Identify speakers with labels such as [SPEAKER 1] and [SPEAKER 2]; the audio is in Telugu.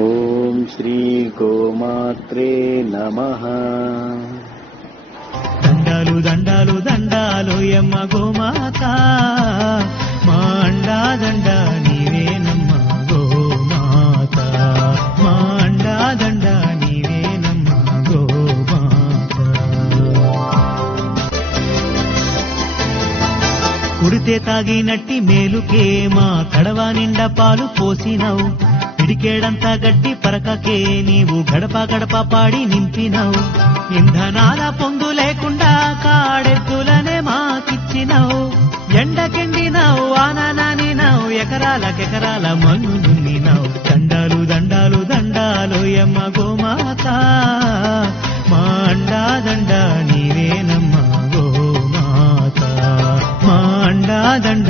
[SPEAKER 1] ఓం శ్రీ గోమాత్రే నమః. దండాలు దండాలు దండాలు ఎమ్మ గోమాత. మా అండా దండ నీవేనమ్మ గోమాత. మా అండా దండ నీవేనమ్మ గోమాత. కుడితే తాగినట్టి మేలుకే మా కడవ నిండా పాలు పోసినావు. పిడికేడంతా గట్టి పరకకే నీవు గడప గడప పాడి నింపినవు. ఇంధనాల పొంగు లేకుండా కాడెద్దులనే మాకిచ్చినవు. ఎండకెండినవు ఎకరాల కెకరాల మన్ను దున్నినవు. దండాలు దండాలు దండాలు ఎమ్మ గోమాత. మా అండా దండ నీవేనమ్మ గోమాత. మా అండా దండ